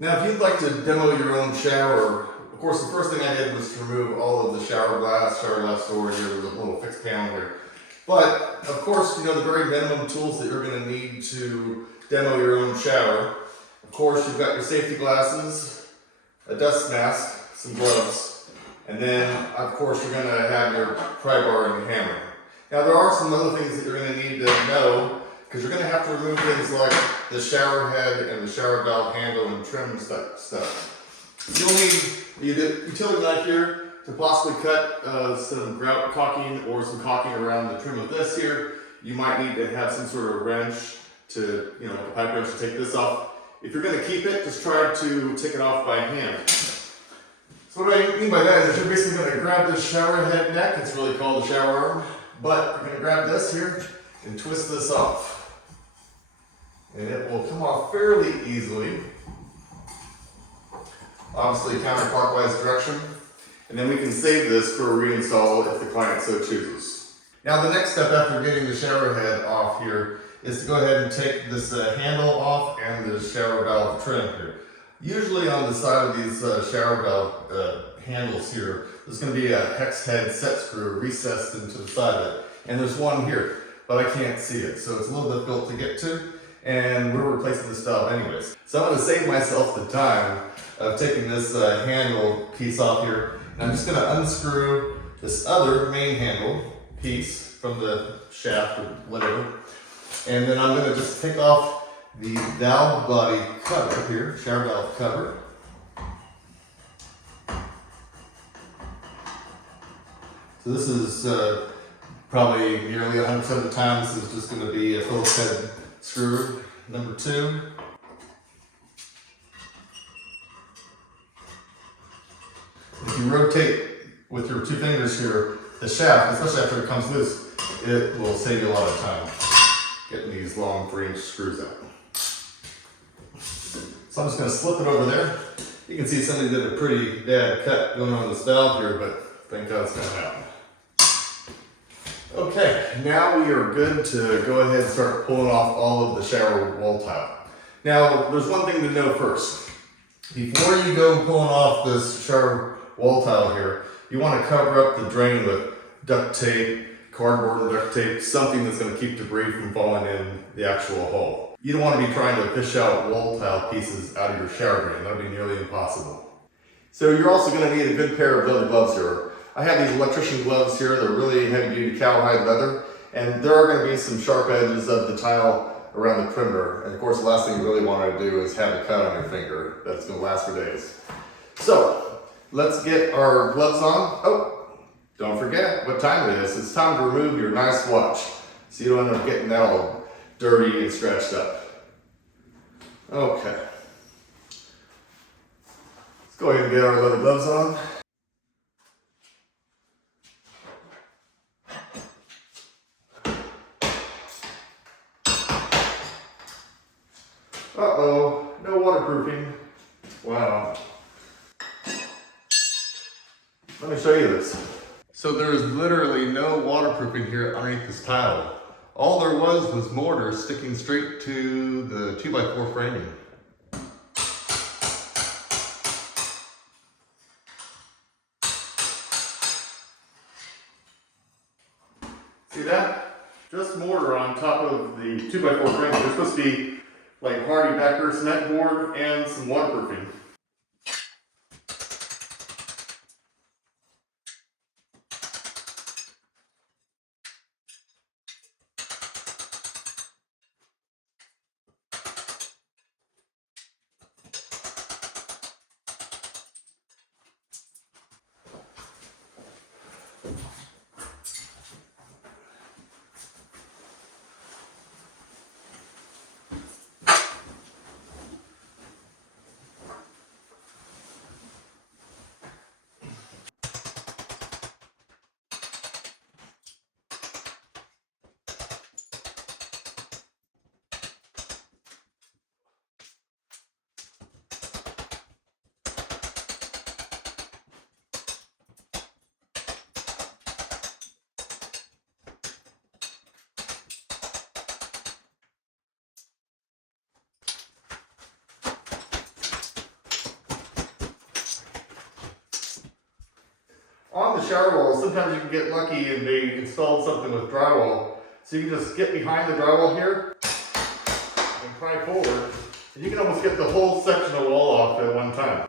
Now, if you'd like to demo your own shower, of course, the first thing I did was to remove all of the shower glass door here. There's a little fixed panel here. But, of course, you know, the very minimum tools that you're going to need to demo your own shower. Of course, you've got your safety glasses, a dust mask, some gloves, and then, of course, you're going to have your pry bar and hammer. Now, there are some other things that you're going to need to know, because you're going to have to remove things like the shower head and the shower valve handle and trim stuff. You'll need a utility knife here to possibly cut some grout caulking or some caulking around the trim of this here. You might need to have some sort of wrench to, you know, like a pipe wrench to take this off. If you're going to keep it, just try to take it off by hand. So what I mean by that is you're basically going to grab this shower head neck. It's really called the shower arm. But you're going to grab this here and twist this off. And it will come off fairly easily. Obviously counterclockwise direction. And then we can save this for a reinstall if the client so chooses. Now the next step after getting the shower head off here is to go ahead and take this handle off and the shower valve trim here. Usually on the side of these shower valve handles here, there's going to be a hex head set screw recessed into the side of it. And there's one here, but I can't see it, so it's a little difficult to get to. And we're replacing this valve anyways. So I'm going to save myself the time of taking this handle piece off here. And I'm just going to unscrew this other main handle piece from the shaft or whatever. And then I'm going to just take off the valve body cover here, shower valve cover. So this is probably nearly 100% of the time, this is just going to be a Phillips head screw number 2. If you rotate with your 2 fingers here, the shaft, especially after it comes loose, it will save you a lot of time getting these long 3-inch screws out. So I'm just going to slip it over there. You can see somebody did a pretty bad cut going on this valve here, but thank God it's going to happen. Okay, now we are good to go ahead and start pulling off all of the shower wall tile. Now, there's one thing to know first. Before you go pulling off this shower wall tile here, you want to cover up the drain with duct tape, cardboard and duct tape, something that's going to keep debris from falling in the actual hole. You don't want to be trying to fish out wall tile pieces out of your shower drain. That would be nearly impossible. So you're also going to need a good pair of leather gloves here. I have these electrician gloves here. They're really heavy duty cowhide leather, and there are going to be some sharp edges of the tile around the perimeter. And of course, the last thing you really want to do is have a cut on your finger that's going to last for days. So let's get our gloves on. Oh, don't forget what time it is. It's time to remove your nice watch so you don't end up getting that all dirty and scratched up. Okay. Let's go ahead and get our leather gloves on. Uh-oh, no waterproofing. Wow. Let me show you this. So there's literally no waterproofing here underneath this tile. All there was mortar sticking straight to the 2x4 framing. See that? Just mortar on top of the 2x4 frame. There's supposed to be like hardy backer cement board and some waterproofing. on the shower wall, sometimes you can get lucky and they installed something with drywall. So you can just get behind the drywall here and pry forward, and you can almost get the whole section of wall off at one time.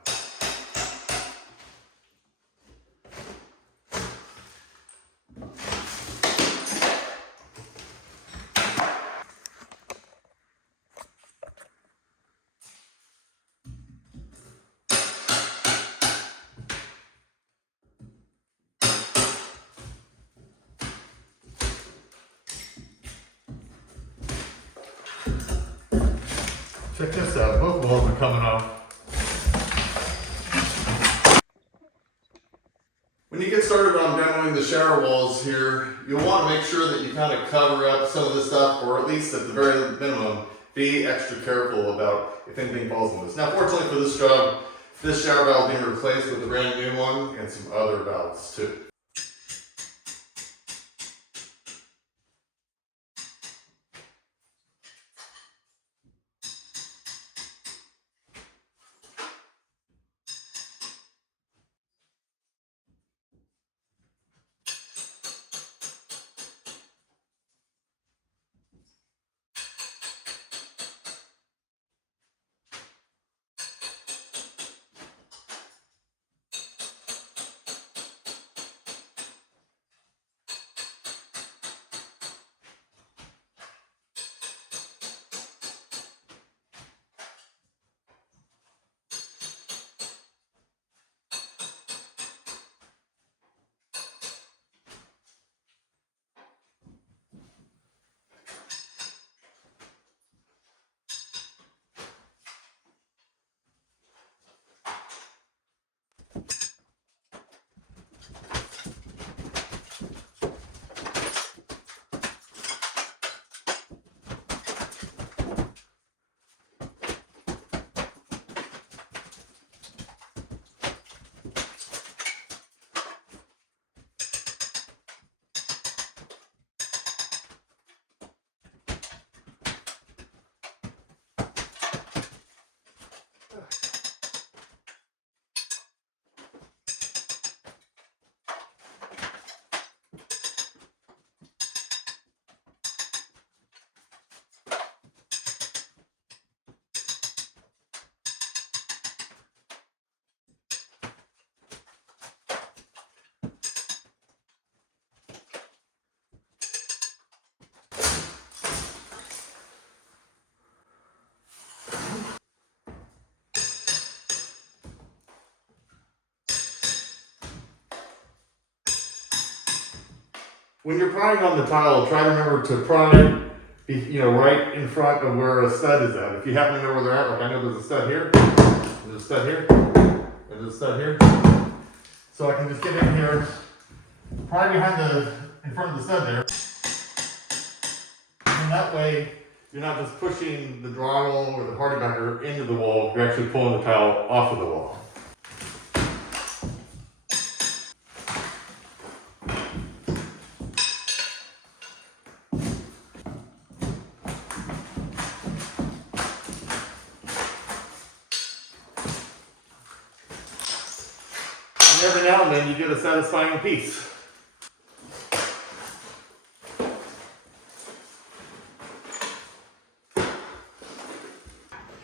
Check this out, both walls are coming off. When you get started on demoing the shower walls here, you'll want to make sure that you kind of cover up some of this stuff, or at least at the very minimum, be extra careful about if anything falls on this. Now, fortunately for this job, this shower valve is being replaced with a brand new one and some other valves too. When you're prying on the tile, try to remember to pry, right in front of where a stud is at. If you happen to know where they're at, like I know there's a stud here, there's a stud here, and there's a stud here. So I can just get in here, pry in front of the stud there. And that way, you're not just pushing the drywall or the hardy backer into the wall, you're actually pulling the tile off of the wall. And every now and then you get a satisfying piece.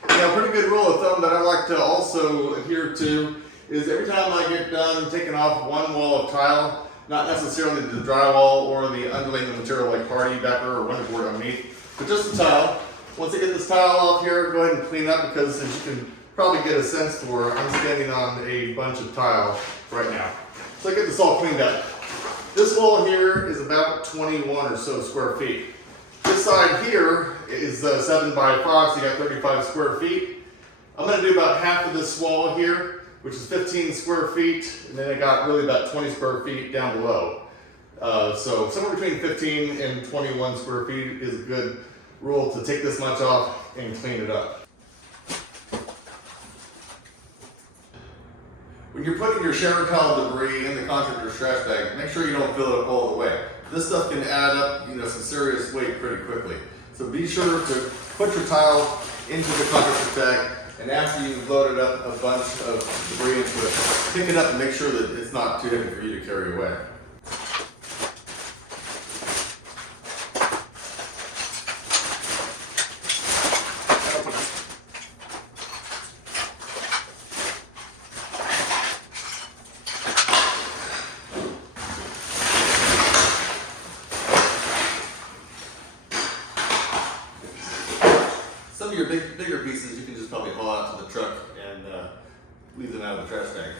Now, a pretty good rule of thumb that I like to also adhere to is every time I get done taking off one wall of tile, not necessarily the drywall or the underlayment material like hardy backer or wonderboard underneath, but just the tile. Once I get this tile off here, go ahead and clean up, because as you can probably get a sense for, I'm standing on a bunch of tile right now. So I get this all cleaned up. This wall here is about 21 or so square feet. This side here is 7 by 5, so you got 35 square feet. I'm going to do about half of this wall here, which is 15 square feet, and then I got really about 20 square feet down below. So somewhere between 15 and 21 square feet is a good rule to take this much off and clean it up. When you're putting your shower tile debris in the contractor's trash bag, make sure you don't fill it up all the way. This stuff can add up, some serious weight pretty quickly. So be sure to put your tile into the contractor's bag And after you've loaded up a bunch of debris into it, pick it up and make sure that it's not too heavy for you to carry away. Some of your bigger pieces you can just probably haul out to the truck and leave them out of the trash bag.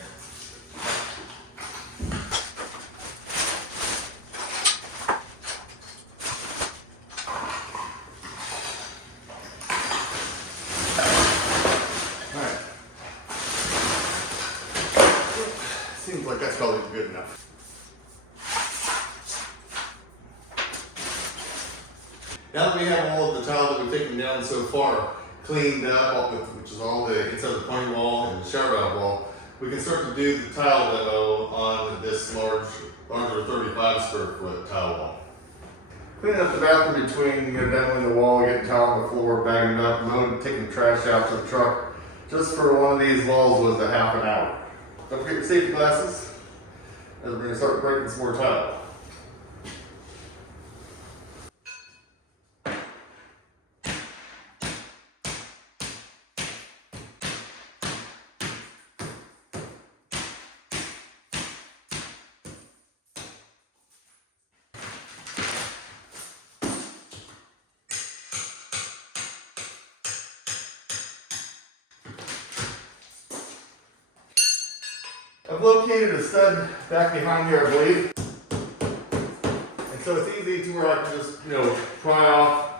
Alright. Seems like that's probably good enough. Now that we have all of the tile that we've taken down so far cleaned up, which is all the inside the pointy wall and the shower valve wall, we can start to do the tile demo on this larger 35 square foot tile wall. Cleaning up the bathroom between, demoing the wall, getting tile on the floor, bagging it up, loading, taking the trash out to the truck, just for one of these walls was a half an hour. Don't forget your safety glasses, as we're going to start breaking some more tile. I've located a stud back behind here, I believe. And so it's easy to where I can just, pry off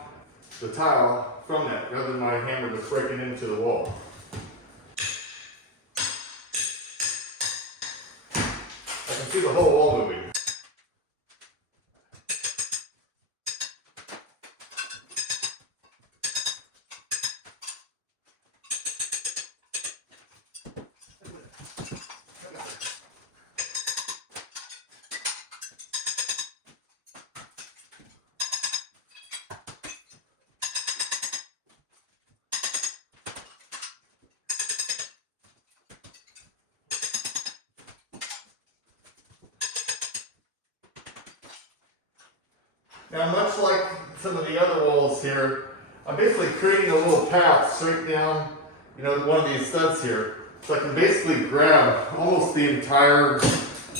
the tile from that rather than my hammer just breaking into the wall. I can see the whole wall moving. Now, much like some of the other walls here, I'm basically creating a little path straight down, one of these studs here. So I can basically grab almost the entire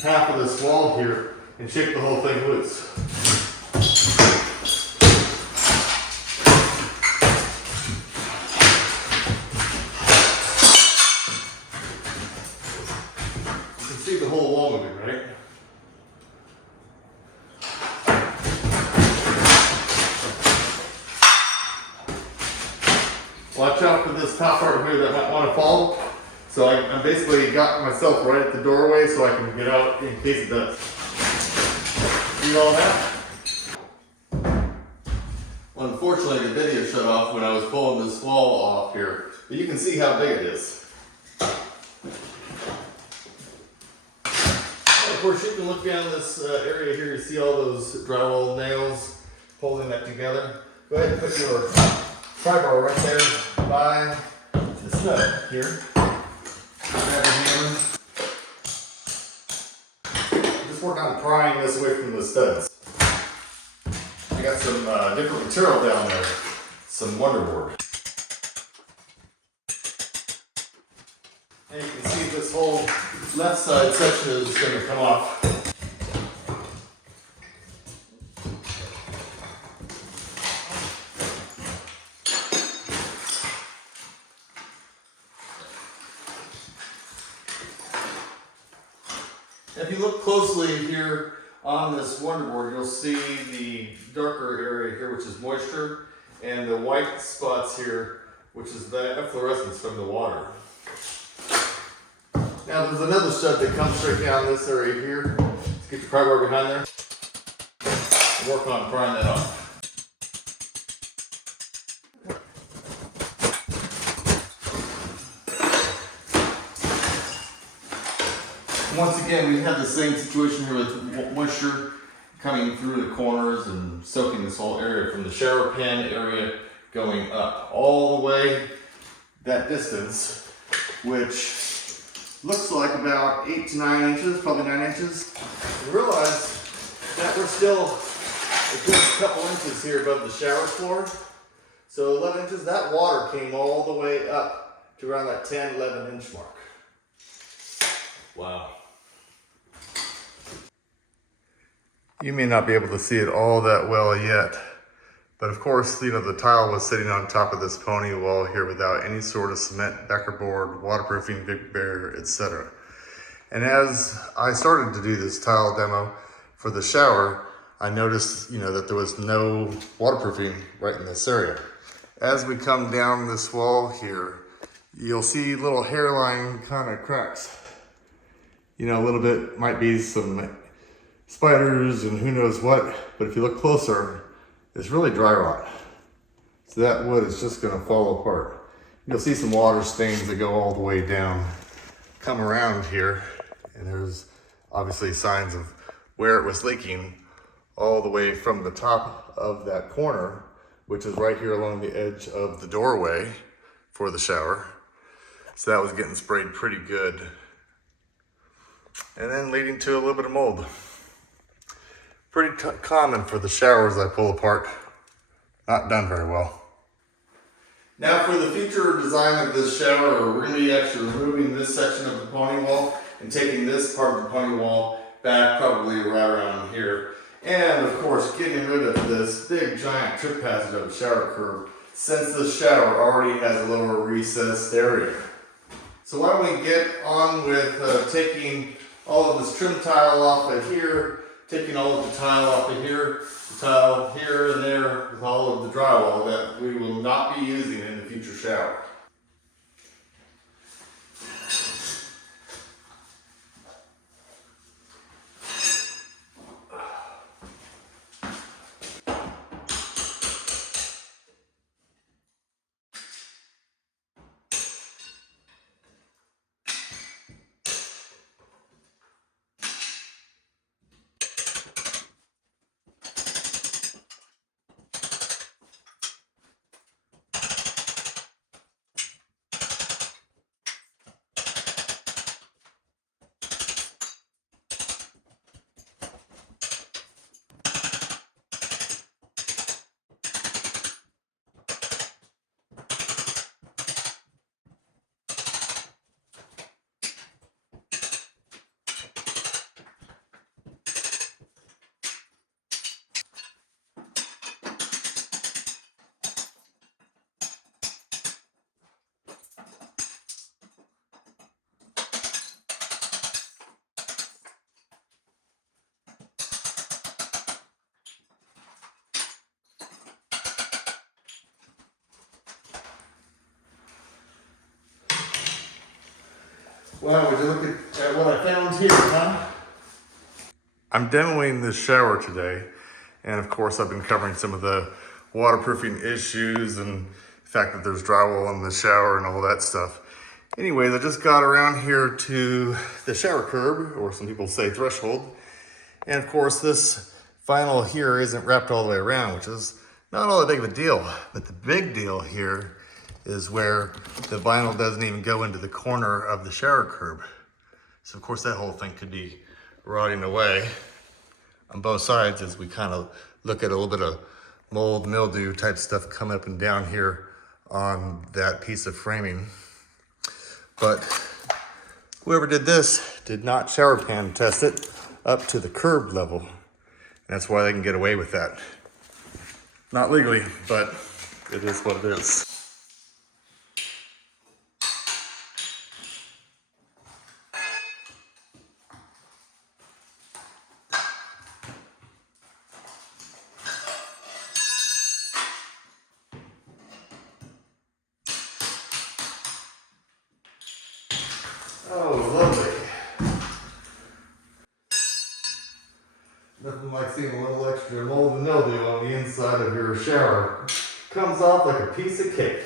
half of this wall here and shake the whole thing loose. You can see the whole wall moving, right? Watch out for this top part here that might want to fall. So I basically got myself right at the doorway so I can get out in case it does. See all that? Well, unfortunately the video shut off when I was pulling this wall off here. But you can see how big it is. And of course you can look down this area here, you see all those drywall nails holding that together. Go ahead and put your pry bar right there by the stud here. Grab your hammer. Just work on prying this away from the studs. I got some different material down there, some wonderboard. And you can see this whole left side section is going to come off. If you look closely here on this wonderboard, you'll see the darker area here, which is moisture, and the white spots here, which is the efflorescence from the water. Now there's another stud that comes straight down this area here. Let's get your pry bar behind there. Work on prying that off. Once again, we have the same situation here with moisture coming through the corners and soaking this whole area from the shower pan area going up all the way that distance, which looks like about 8 to 9 inches, probably 9 inches. And realize that we're still a good couple inches here above the shower floor. So 11 inches, that water came all the way up to around that 10, 11 inch mark. Wow. You may not be able to see it all that well yet, but of course, the tile was sitting on top of this pony wall here without any sort of cement, checkerboard, waterproofing, big barrier, etc. And as I started to do this tile demo for the shower, I noticed, that there was no waterproofing right in this area. As we come down this wall here, you'll see little hairline kind of cracks. A little bit might be some spiders and who knows what, but if you look closer, it's really dry rot. So that wood is just gonna fall apart. You'll see some water stains that go all the way down, come around here, and there's obviously signs of where it was leaking all the way from the top of that corner, which is right here along the edge of the doorway for the shower. So that was getting sprayed pretty good. And then leading to a little bit of mold. Pretty common for the showers I pull apart. Not done very well. Now for the future design of this shower, we're going to be actually removing this section of the pony wall and taking this part of the pony wall back probably right around here. And of course getting rid of this big giant trip hazard of the shower curb, since the shower already has a little recessed area. So why don't we get on with taking all of this trim tile off of here, taking all of the tile off of here, the tile here and there with all of the drywall that we will not be using in the future shower. Wow, would you look at what I found here, huh? I'm demoing this shower today, and of course I've been covering some of the waterproofing issues and the fact that there's drywall in the shower and all that stuff. Anyways, I just got around here to the shower curb, or some people say threshold, and of course this vinyl here isn't wrapped all the way around, which is not all that big of a deal, but the big deal here is where the vinyl doesn't even go into the corner of the shower curb. So of course that whole thing could be rotting away on both sides as we kind of look at a little bit of mold, mildew type stuff coming up and down here on that piece of framing. But whoever did this did not shower pan test it up to the curb level. And that's why they can get away with that. Not legally, but it is what it is. Oh, lovely. Nothing like seeing a little extra mold and mildew on the inside of your shower. Comes off like a piece of cake.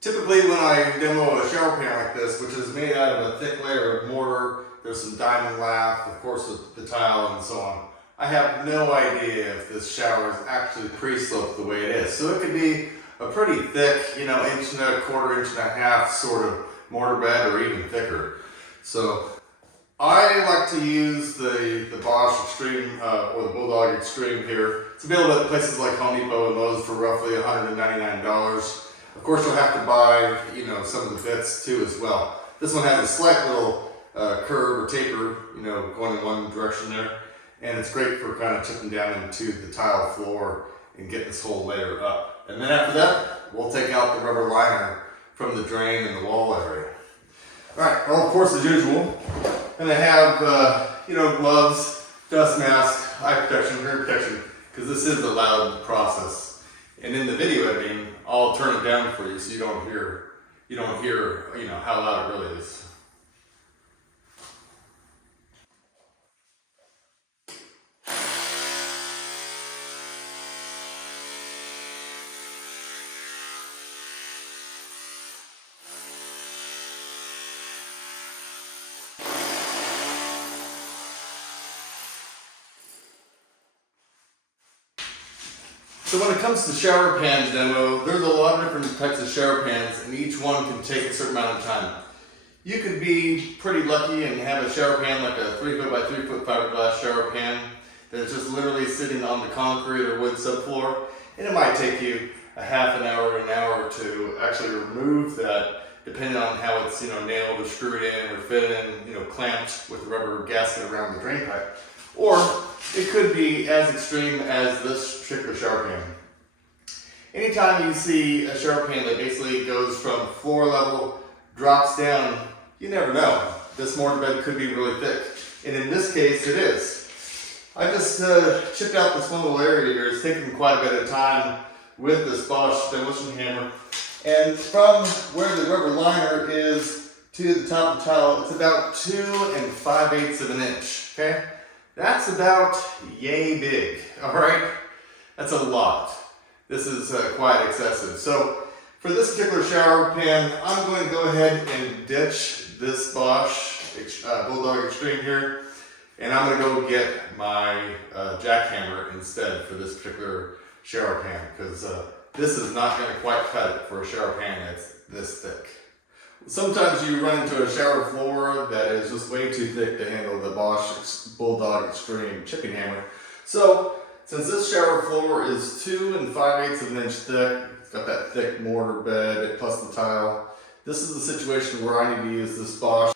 Typically when I demo a shower pan like this, which is made out of a thick layer of mortar, there's some diamond lath, of course the tile and so on, I have no idea if this shower is actually pre-sloped the way it is. So it could be a pretty thick, you know, 1.25 inch, 1.5 inch sort of mortar bed or even thicker. So I like to use the Bosch Extreme or the Bulldog Extreme here. It's available at places like Home Depot and Lowe's for roughly $199. Of course, you'll have to buy, you know, some of the bits too as well. This one has a slight little curve or taper, you know, going in one direction there, and it's great for kind of chipping down into the tile floor and getting this whole layer up. And then after that, we'll take out the rubber liner from the drain and the wall area. All right. Well, of course, as usual, I'm gonna have you know, gloves, dust mask, eye protection, ear protection, because this is a loud process. And in the video editing, I'll turn it down for you so you don't hear, you know, how loud it really is. So when it comes to shower pan demo, there's a lot of different types of shower pans and each one can take a certain amount of time. You could be pretty lucky and have a shower pan like a 3 foot by 3 foot fiberglass shower pan that's just literally sitting on the concrete or wood subfloor, and it might take you a half an hour to actually remove that, depending on how it's, you know, nailed or screwed in or fit in, you know, clamped with the rubber gasket around the drain pipe. Or it could be as extreme as this particular shower pan. Anytime you see a shower pan that basically goes from floor level, drops down, you never know. This mortar bed could be really thick. And in this case, it is. I just chipped out this one little area here. It's taken quite a bit of time with this Bosch demolition hammer. And from where the rubber liner is to the top of the tile, it's about 2 5/8 of an inch, okay? That's about yay big, all right? That's a lot. This is quite excessive. So for this particular shower pan, I'm going to go ahead and ditch this Bosch Bulldog Extreme here, and I'm going to go get my jackhammer instead for this particular shower pan, because this is not going to quite cut it for a shower pan that's this thick. Sometimes you run into a shower floor that is just way too thick to handle the Bosch Bulldog Extreme chipping hammer. So since this shower floor is 2 5/8 of an inch thick, it's got that thick mortar bed plus the tile, this is the situation where I need to use this Bosch.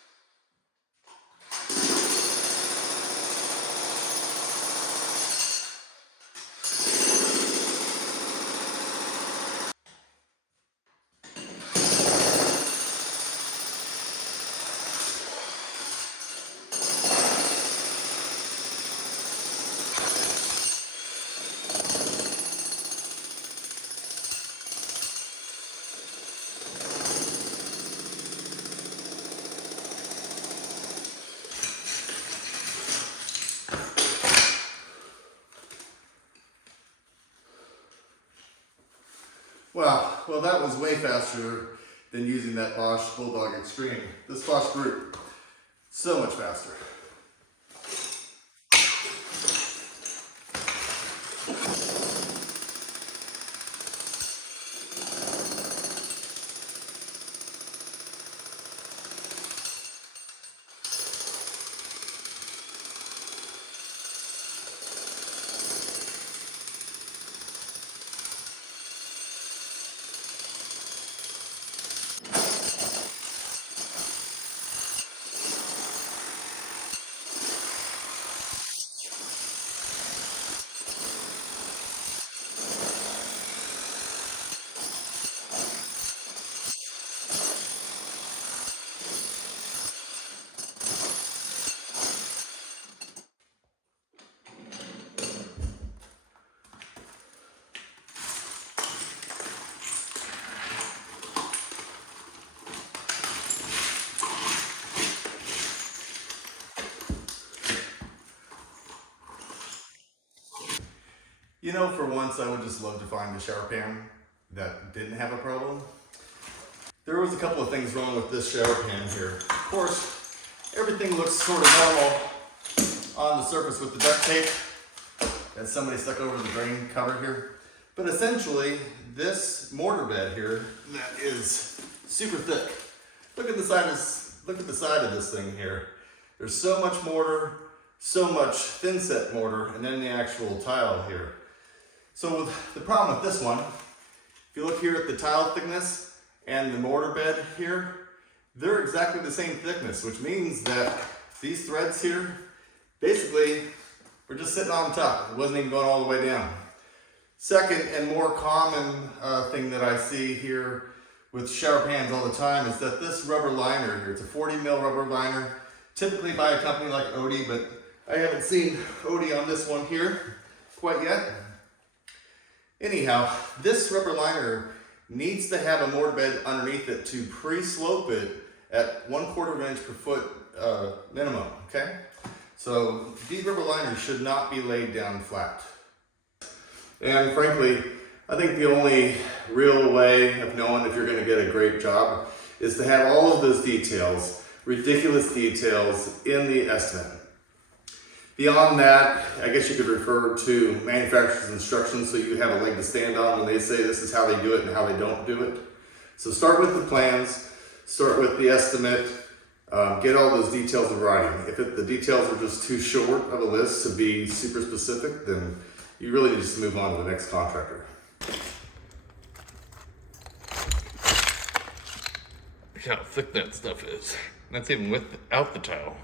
Well, that was way faster than using that Bosch Bulldog Extreme. This Bosch Brute, so much faster. You know, for once, I would just love to find a shower pan that didn't have a problem. there was a couple of things wrong with this shower pan here. Of course, everything looks sort of normal on the surface with the duct tape that somebody stuck over the drain cover here. But essentially, this mortar bed here that is super thick. Look at the side of this thing here. There's so much mortar, so much thin set mortar, and then the actual tile here. So the problem with this one, if you look here at the tile thickness and the mortar bed here, they're exactly the same thickness, which means that these threads here, basically, we're just sitting on top. It wasn't even going all the way down. Second and more common thing that I see here with shower pans all the time is that this rubber liner here, it's a 40 mil rubber liner, typically by a company like Odie, but I haven't seen Odie on this one here quite yet. Anyhow, this rubber liner needs to have a mortar bed underneath it to pre-slope it at 1/4 inch per foot minimum, okay? So these rubber liners should not be laid down flat. And frankly, I think the only real way of knowing if you're going to get a great job is to have all of those details, ridiculous details, in the estimate. Beyond that, I guess you could refer to manufacturer's instructions so you have a leg to stand on when they say this is how they do it and how they don't do it. So start with the plans, start with the estimate, get all those details in writing. If the details are just too short of a list to be super specific, then you really need to just move on to the next contractor. Look how thick that stuff is. That's even without the tile.